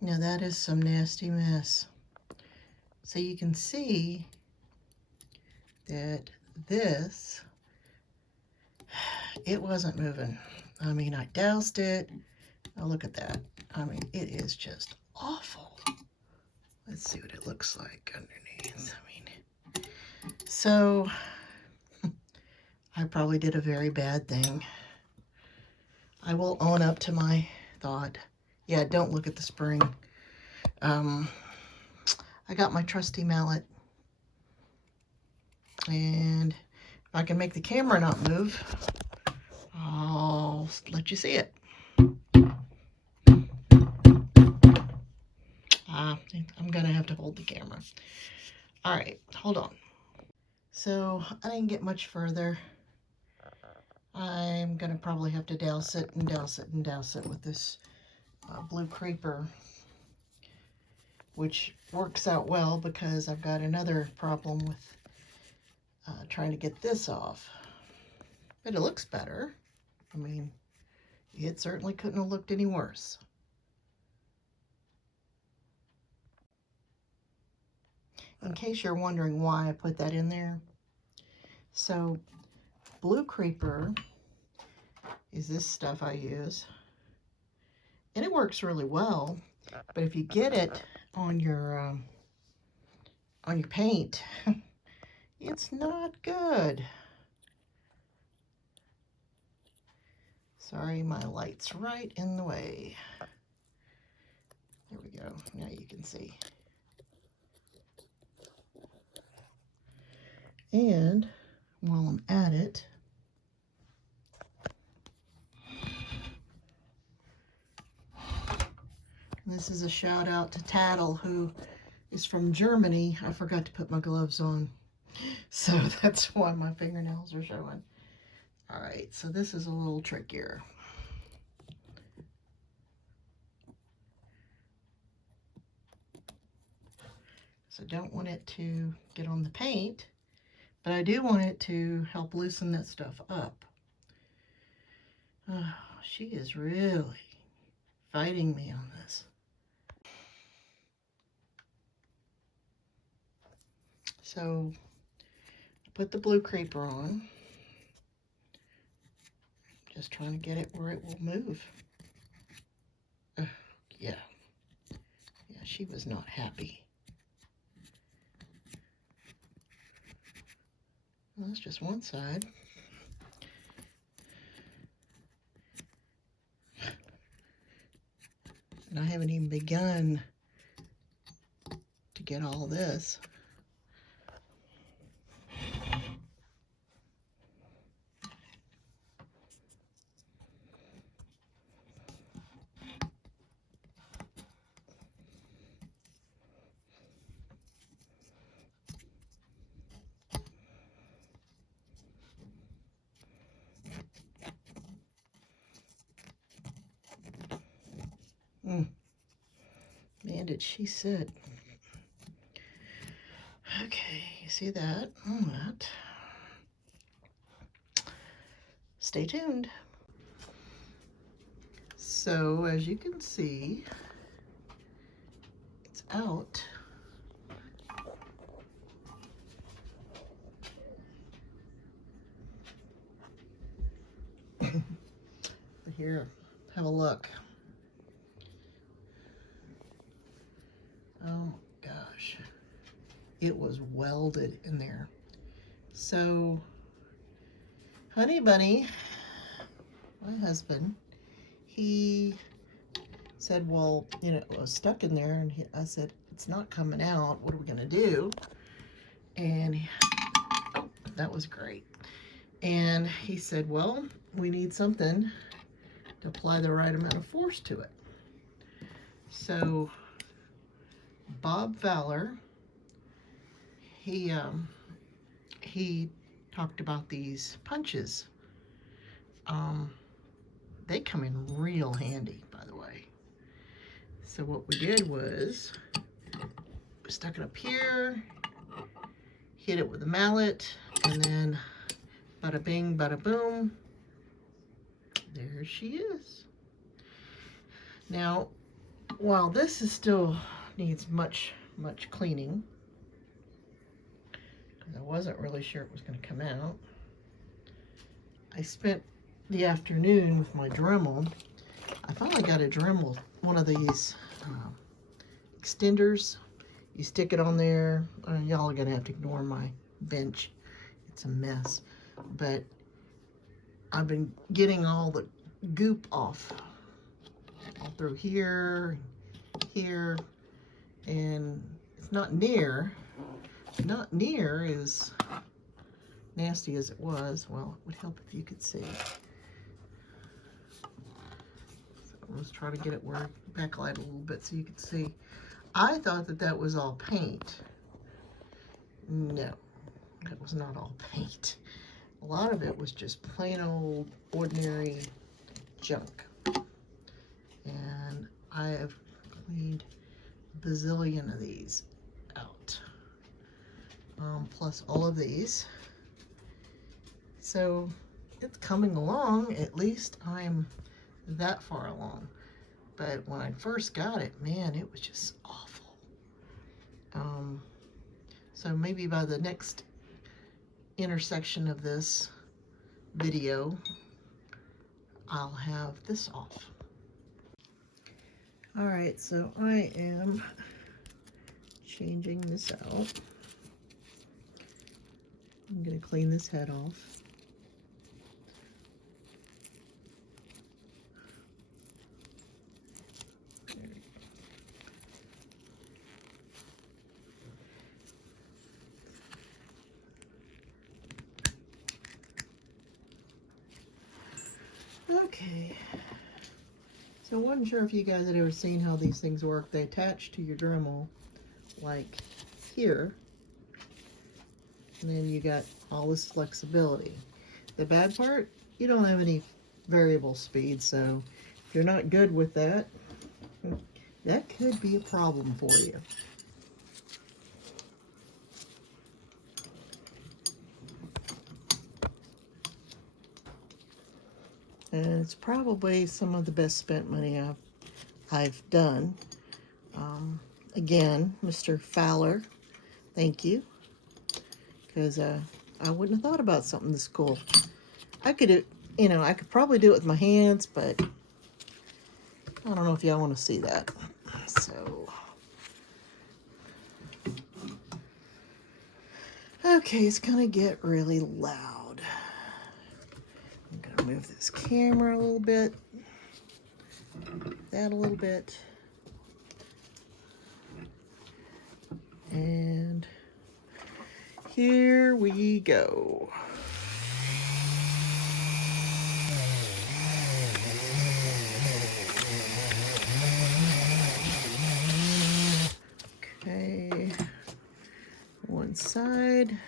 Now that is some nasty mess. So you can see that this, it wasn't moving. I mean, I doused it. Oh, look at that. I mean, it is just awful. Let's see what it looks like underneath. I mean, so I probably did a very bad thing. I will own up to my thought. Yeah, don't look at the spring. I got my trusty mallet, and if I can make the camera not move, I'll let you see it. I'm gonna have to hold the camera. All right, hold on. So I didn't get much further. I'm gonna probably have to douse it and douse it and douse it with this blue creeper, which works out well because I've got another problem with trying to get this off. But it looks better. I mean, it certainly couldn't have looked any worse. In case you're wondering why I put that in there, so blue creeper is this stuff I use, and it works really well, but if you get it on your paint, it's not good. Sorry, my light's right in the way. There we go. Now you can see. And while I'm at it, this is a shout out to Tattle, who is from Germany. I forgot to put my gloves on, so that's why my fingernails are showing. All right, so this is a little trickier. So I don't want it to get on the paint, but I do want it to help loosen that stuff up. Oh, she is really fighting me on this. So I put the blue creeper on. Just trying to get it where it will move. Yeah. Yeah, she was not happy. Well, that's just one side. And I haven't even begun to get all this. Man, did she sit. Okay, you see that? On that. Stay tuned. So, as you can see, it's out. Here, have a look. Oh my gosh. It was welded in there. So, Honey Bunny, my husband, he said, well, you know, it was stuck in there. And I said, it's not coming out. What are we going to do? And oh, that was great. And he said, well, we need something to apply the right amount of force to it. So Bob Fowler, he talked about these punches. They come in real handy, by the way. So what we did was we stuck it up here, hit it with a mallet, and then bada bing, bada boom. There she is. Now, while this is still needs much cleaning, because I wasn't really sure it was going to come out, I spent the afternoon with my Dremel. I finally got a Dremel, one of these extenders. You stick it on there. Y'all are going to have to ignore my bench. It's a mess. But I've been getting all the goop off. All through here, and it's not near as nasty as it was. Well, it would help if you could see. So let's try to get it where backlight a little bit so you could see. I thought that was all paint. No, it was not all paint. A lot of it was just plain old ordinary junk. And I have cleaned a bazillion of these out, plus all of these. So it's coming along. At least I'm that far along. But when I first got it, man, it was just awful. So maybe by the next intersection of this video, I'll have this off. All right, so I am changing this out. I'm going to clean this head off. Okay. So I wasn't sure if you guys had ever seen how these things work. They attach to your Dremel like here, and then you got all this flexibility. The bad part, you don't have any variable speed, so if you're not good with that, that could be a problem for you. And it's probably some of the best spent money I've done. Again, Mr. Fowler, thank you. Because I wouldn't have thought about something this cool. I could, I could probably do it with my hands, but I don't know if y'all want to see that. So, okay, it's gonna get really loud. I'm gonna move this camera a little bit, that a little bit, and here we go. Okay, one side,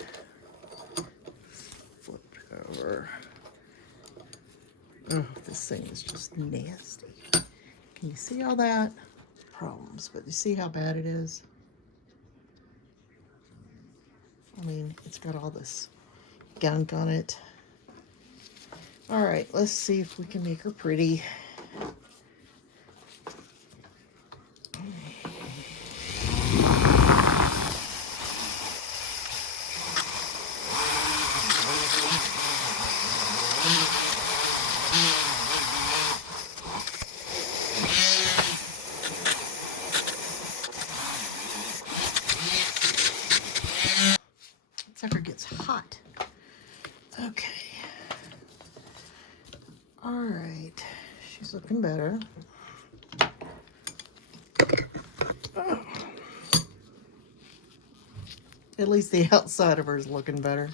flip over. Oh, this thing is just nasty. Can you see all that? Problems, but you see how bad it is? I mean, it's got all this gunk on it. All right, let's see if we can make her pretty. Sucker gets hot. Okay. All right. She's looking better. Oh. At least the outside of her is looking better.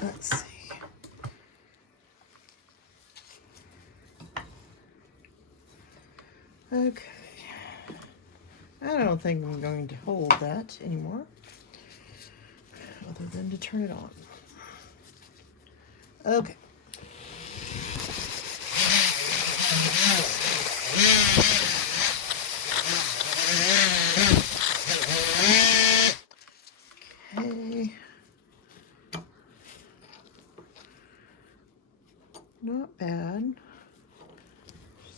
Let's see. Okay. I don't think I'm going to hold that anymore, other than to turn it on. Okay.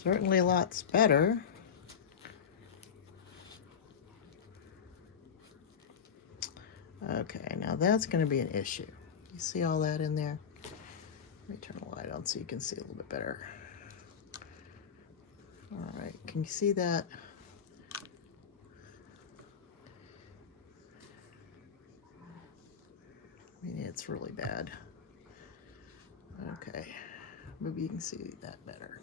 Certainly lots better. Okay, now that's going to be an issue. You see all that in there? Let me turn the light on so you can see a little bit better. All right, can you see that? I mean, it's really bad. Okay, maybe you can see that better.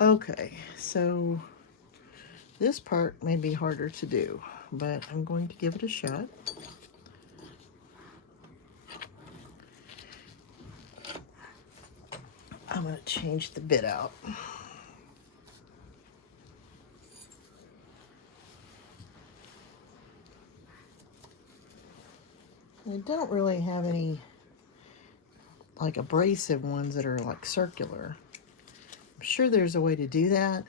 Okay, so this part may be harder to do, but I'm going to give it a shot. I'm going to change the bit out. I don't really have any like abrasive ones that are like circular. I'm sure there's a way to do that.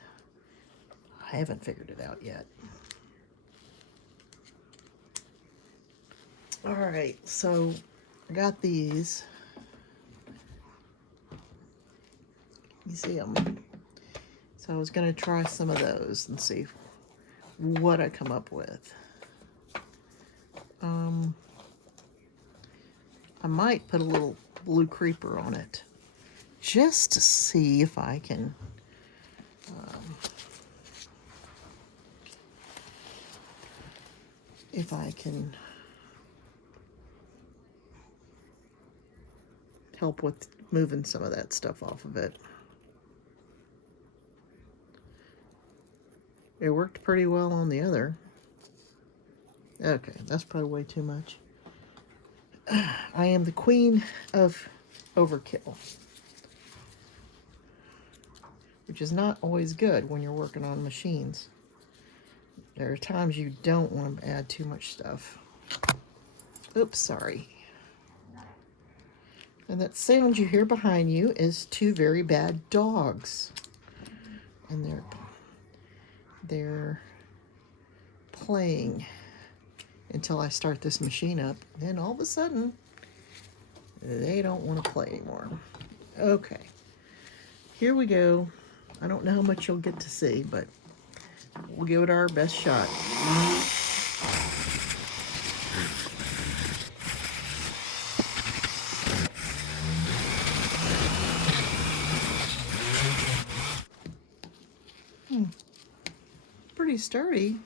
I haven't figured it out yet. All right, so I got these. You see them. So I was going to try some of those and see what I come up with. I might put a little blue creeper on it just to see if I can help with moving some of that stuff off of it. It worked pretty well on the other. Okay, that's probably way too much. I am the queen of overkill, which is not always good when you're working on machines. There are times you don't want to add too much stuff. Oops, sorry. And that sound you hear behind you is two very bad dogs. And they're playing until I start this machine up. Then all of a sudden, they don't want to play anymore. Okay, here we go. I don't know how much you'll get to see, but we'll give it our best shot. Pretty sturdy.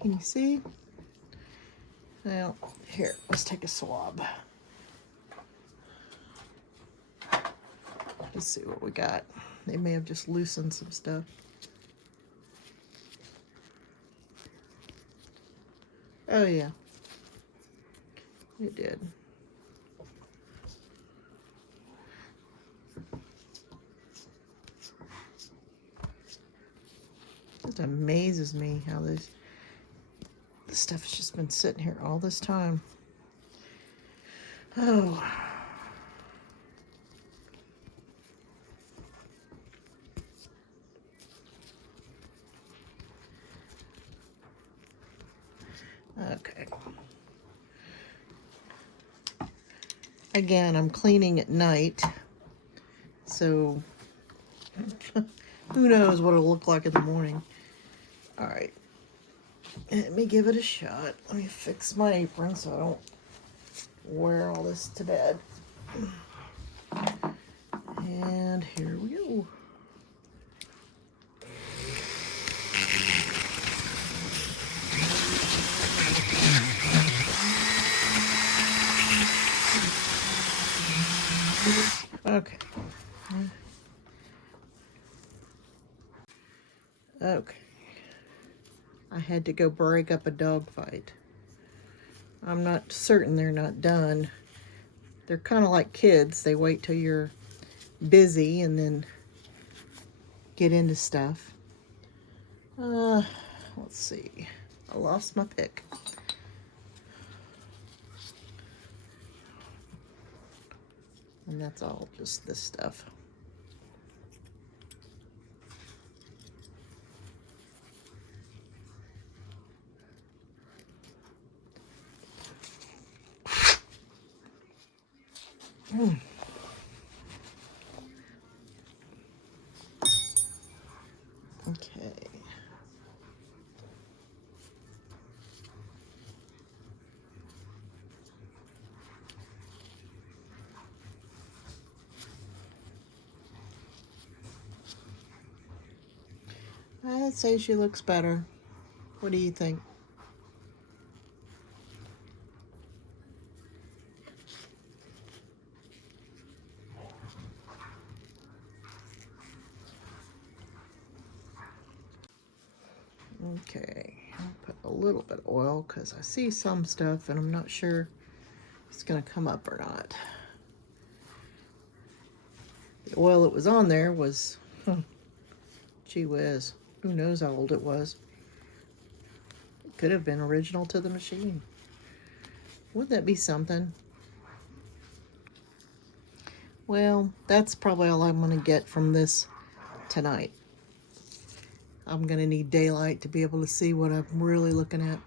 Can you see? Well, here, let's take a swab. Let's see what we got. They may have just loosened some stuff. Oh yeah, it did. It amazes me how this stuff has just been sitting here all this time. Oh. Okay. Again, I'm cleaning at night, so who knows what it'll look like in the morning. All right. Let me give it a shot. Let me fix my apron so I don't wear all this to bed. And here we go. Okay. Okay. I had to go break up a dog fight. I'm not certain they're not done. They're kind of like kids. They wait till you're busy and then get into stuff. Let's see. I lost my pick. And that's all just this stuff. Okay. I'd say she looks better. What do you think? Okay, I'll put a little bit of oil because I see some stuff and I'm not sure it's going to come up or not. The oil that was on there was, gee whiz, who knows how old it was. It could have been original to the machine. Wouldn't that be something? Well, that's probably all I'm going to get from this tonight. I'm going to need daylight to be able to see what I'm really looking at.